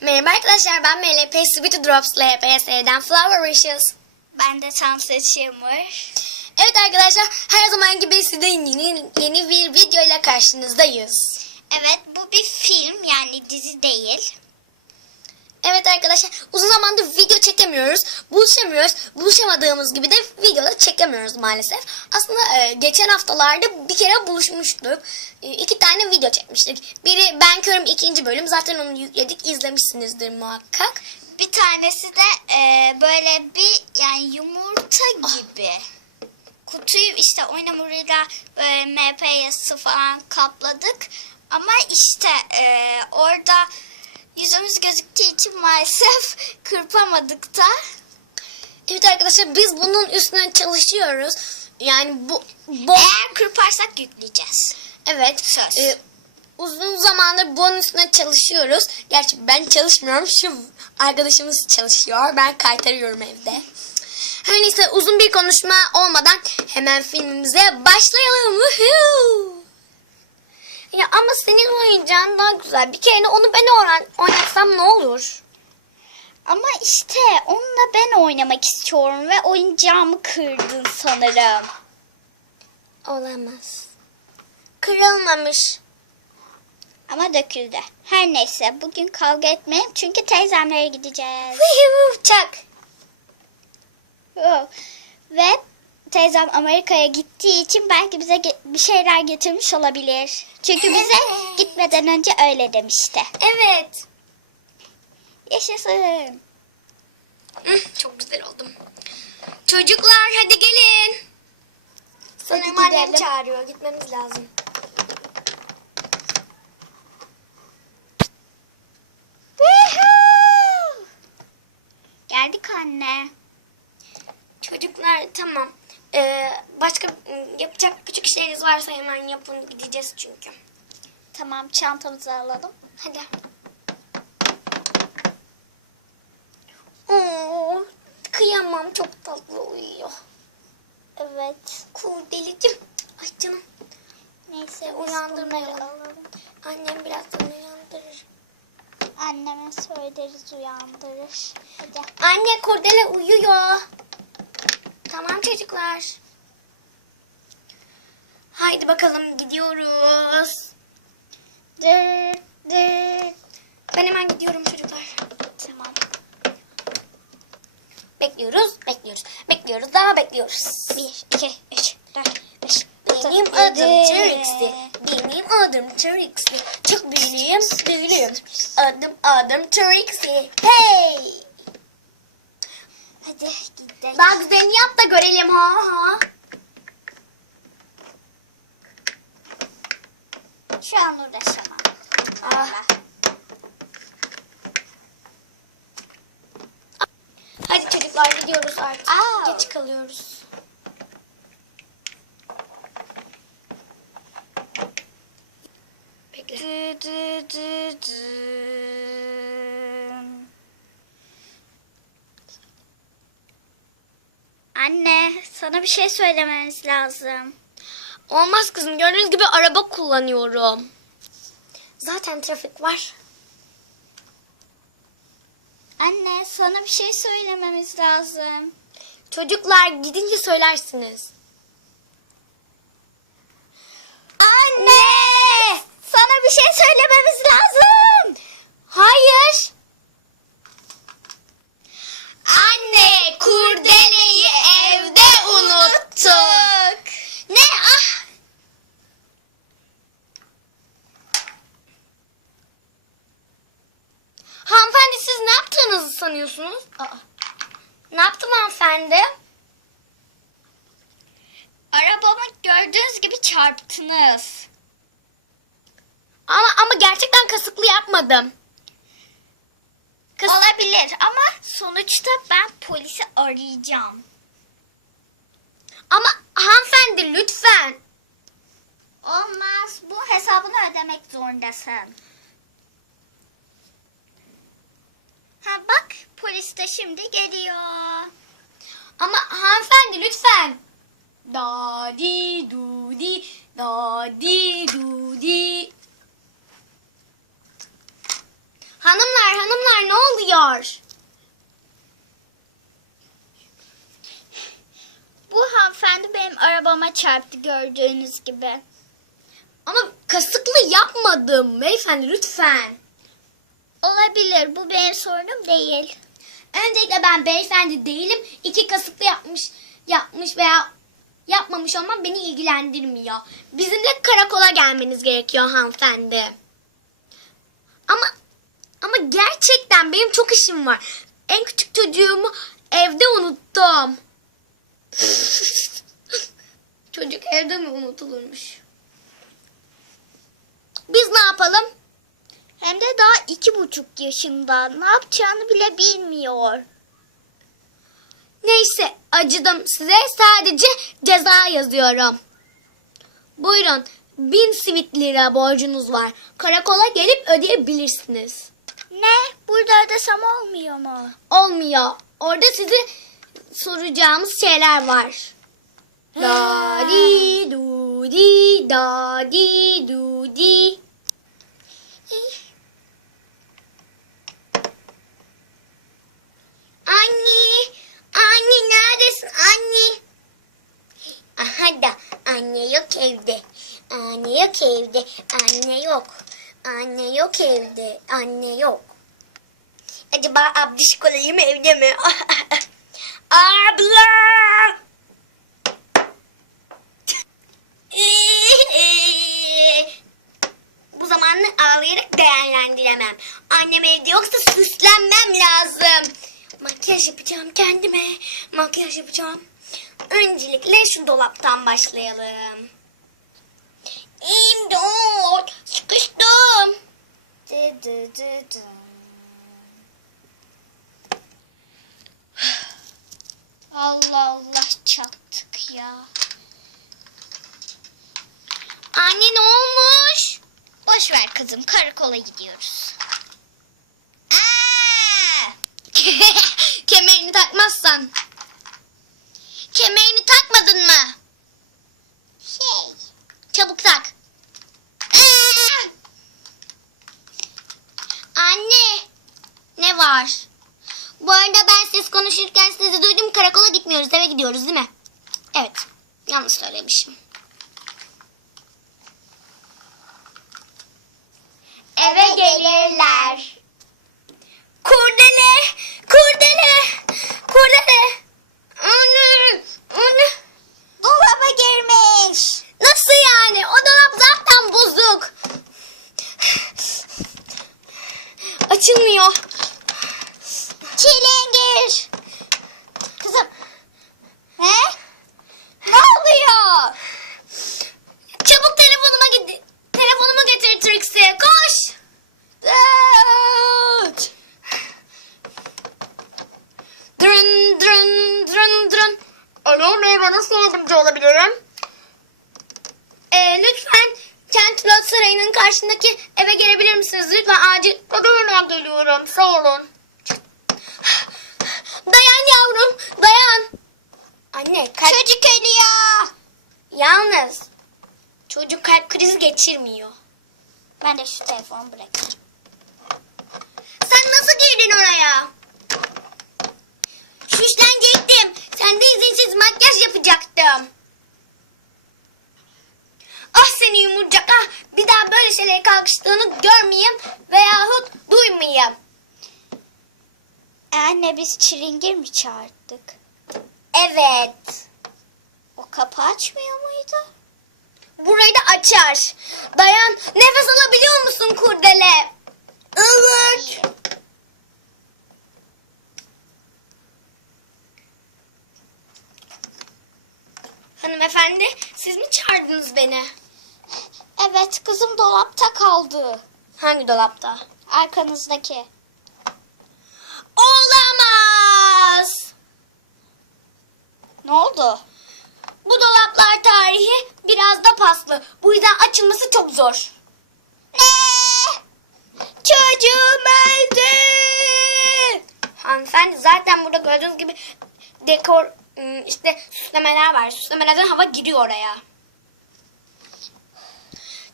Merhaba arkadaşlar ben MLP Sweet Drops LPS'den Flower Wishes. Ben de Sunset Shimmer. Evet arkadaşlar her zaman gibi sizde yeni, yeni bir video ile karşınızdayız. Evet bu bir film yani dizi değil. Evet arkadaşlar uzun zamandır video çekemiyoruz. Buluşamıyoruz. Buluşamadığımız gibi de videoda çekemiyoruz maalesef. Aslında e, geçen haftalarda bir kere buluşmuştuk. E, iki tane video çekmiştik. Biri Ben Körüm ikinci bölüm. Zaten onu yükledik. izlemişsinizdir muhakkak. Bir tanesi de e, böyle bir yani yumurta gibi. Kutuyu işte oynamuruyla böyle MP yazısı falan kapladık. Ama işte e, orada yüzümüz gözüktüğü için maalesef kırpamadık da. Evet arkadaşlar biz bunun üstüne çalışıyoruz. Yani bu, bu Eğer kırparsak yükleyeceğiz. evet Söz. e, uzun zamandır bunun üstüne çalışıyoruz. Gerçi ben çalışmıyorum. Şu arkadaşımız çalışıyor. Ben kaytarıyorum evde. Her neyse uzun bir konuşma olmadan hemen filmimize başlayalım. Woohoo! Ya ama oyuncağın daha güzel. Bir kere onu ben öğren oynatsam ne olur? Ama işte onunla ben oynamak istiyorum ve oyuncağımı kırdın sanırım. Olamaz. Kırılmamış. Ama döküldü. Her neyse bugün kavga etmeyelim çünkü teyzemlere gideceğiz. Woohoo! Çak. Oh. Ve teyzem Amerika'ya gittiği için belki bize bir şeyler getirmiş olabilir. Çünkü bize gitmeden önce öyle demişti. Evet. Yaşasın. Çok güzel oldum. Çocuklar hadi gelin. Sanırım Hadi annem çağırıyor. Gitmemiz lazım. Geldik anne. Çocuklar tamam. Ee, başka ım, yapacak küçük işleriniz varsa hemen yapın. Gideceğiz çünkü. Tamam çantamızı alalım. Hadi. Oo, kıyamam çok tatlı uyuyor. Evet. Kurdelicim. Ay canım. Neyse uyandırmayalım. Annem birazdan uyandırır. Anneme söyleriz uyandırır. Hadi. Anne kurdele uyuyor. Tamam çocuklar. Haydi bakalım gidiyoruz. Dır dır. Ben hemen gidiyorum çocuklar. Tamam. Bekliyoruz, bekliyoruz. Bekliyoruz, daha bekliyoruz. Bir, iki, üç, dört, beş. Benim adım. Trixie. Benim adım Trixie. Çok büyülüyüm, büyülüyüm. Adım adım Trixie. Hey! Daha güzelini yap da görelim ha ha. Şu an uğraşamam. Ah. Hadi çocuklar gidiyoruz artık. Aa. Geç kalıyoruz. Sana bir şey söylememiz lazım. Olmaz kızım. Gördüğünüz gibi araba kullanıyorum. Zaten trafik var. Anne, sana bir şey söylememiz lazım. Çocuklar gidince söylersiniz. Anne! Sana bir şey söylememiz lazım. Hayır. Anne kurdeleyi evde unuttuk. Ne? Ah. Hanımefendi siz ne yaptığınızı sanıyorsunuz? Aa. Ne yaptım hanımefendi? Arabamı gördüğünüz gibi çarptınız. Ama ama gerçekten kasıklı yapmadım. Kız- Olabilir ama sonuçta ben polisi arayacağım. Ama hanımefendi lütfen. Olmaz. Bu hesabını ödemek zorundasın. Ha bak polis de şimdi geliyor. Ama hanımefendi lütfen. Da di du di da di du di. Hanımlar hanımlar var. Bu hanımefendi benim arabama çarptı gördüğünüz gibi. Ama kasıklı yapmadım beyefendi lütfen. Olabilir bu benim sorunum değil. Öncelikle ben beyefendi değilim. İki kasıklı yapmış yapmış veya yapmamış olmam beni ilgilendirmiyor. Bizim de karakola gelmeniz gerekiyor hanımefendi. Ama ama gerçekten benim çok işim var. En küçük çocuğumu evde unuttum. Çocuk evde mi unutulurmuş? Biz ne yapalım? Hem de daha iki buçuk yaşında. Ne yapacağını bile bilmiyor. Neyse acıdım size sadece ceza yazıyorum. Buyurun bin sivit lira borcunuz var. Karakola gelip ödeyebilirsiniz. Ne? Burada ödesem olmuyor mu? Olmuyor. Orada size soracağımız şeyler var. Da di du di da di du di. Anne, anne neredesin anne? Aha da anne yok evde. Anne yok evde. Anne yok. Anne yok evde. Anne yok. Acaba abdişkolayım evde mi? Abla! Bu zamanı ağlayarak değerlendiremem. Annem evde yoksa süslenmem lazım. Makyaj yapacağım kendime. Makyaj yapacağım. Öncelikle şu dolaptan başlayalım. Boş ver kızım karakola gidiyoruz. Kemerini takmazsan. Kemerini takmadın mı? Şey. Çabuk tak. Aa! Anne. Ne var? Bu arada ben siz konuşurken sizi duydum. Karakola gitmiyoruz. Eve gidiyoruz değil mi? Evet. Yanlış söylemişim. Eve gelirler. Kurdele! Kurdele! Kurdele! Anne! Anne! Dolaba girmiş. Nasıl yani? O dolap zaten bozuk. Açılmıyor. Eve gelebilir misiniz? Lütfen acil. Hemen geliyorum. Sağ olun. Dayan yavrum. Dayan. Anne kalp... Çocuk ölüyor. Yalnız çocuk kalp krizi geçirmiyor. Ben de şu telefonu bırakayım. Sen nasıl girdin oraya? Şuşlenecektim. Sen de izinsiz makyaj yapacaktım. Ah seni yumurcak ah. Bir şeylere kalkıştığını görmeyeyim veyahut duymayayım. Anne biz çilingir mi çağırdık? Evet. O kapı açmıyor muydu? Burayı da açar. Dayan. Nefes alabiliyor musun kurdele? Evet. Hanımefendi siz mi çağırdınız beni? Evet kızım dolapta kaldı. Hangi dolapta? Arkanızdaki. Olamaz. Ne oldu? Bu dolaplar tarihi biraz da paslı. Bu yüzden açılması çok zor. Ne? Çocuğum öldü. Hanımefendi zaten burada gördüğünüz gibi dekor ım, işte süslemeler var. Süslemelerden hava giriyor oraya.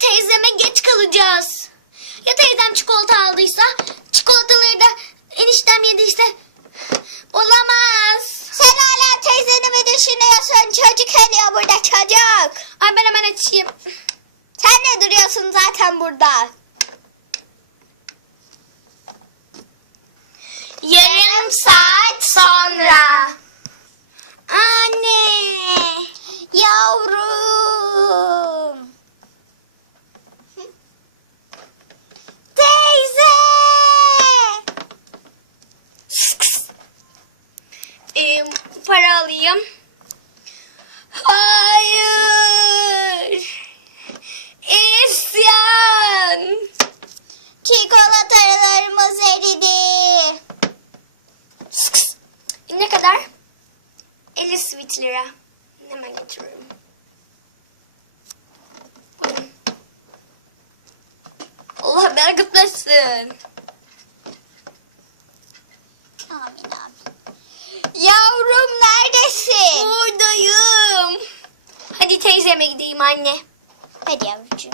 Teyzeme geç kalacağız. Ya teyzem çikolata aldıysa çikolataları da eniştem zaten burada. Yarım saat sonra. Anne. Yavrum. Teyze. Ee, para alayım. Hayır. İsyan. Çikolatalarımız eridi. Ne kadar? 50 sweet lira. Hemen getiriyorum. Allah berkutlasın. Amin amin. Yavrum neredesin? Buradayım. Hadi teyzeme gideyim anne. Hadi yavrucuğum.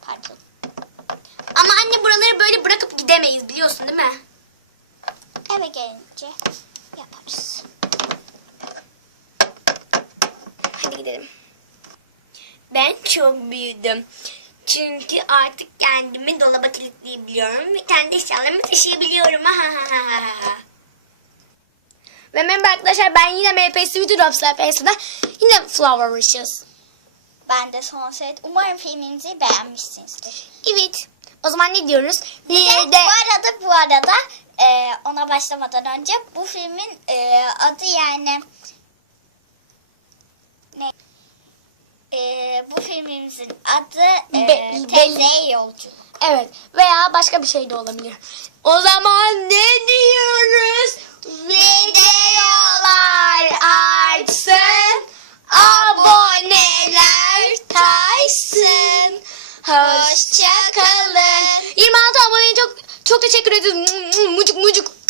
Pardon. Ama anne buraları böyle bırakıp gidemeyiz biliyorsun değil mi? Eve gelince yaparız. Hadi gidelim. Ben çok büyüdüm. Çünkü artık kendimi dolaba kilitleyebiliyorum ve kendi eşyalarımı taşıyabiliyorum. ve merhaba arkadaşlar ben yine MP Sweet Drops LPS'de yine Flower Wishes. Ben de son set. Umarım filmimizi beğenmişsinizdir. Evet. O zaman ne diyoruz? Bir de, de bu arada bu arada e, ona başlamadan önce bu filmin e, adı yani ne? E, bu filmimizin adı e, Be- Teyze Yolculuk. Evet veya başka bir şey de olabilir. O zaman ne diyoruz? Videolar artsın, aboneler taysın. Hoşça kalın. 26 aboneye çok çok teşekkür ederim. Mucuk mucuk.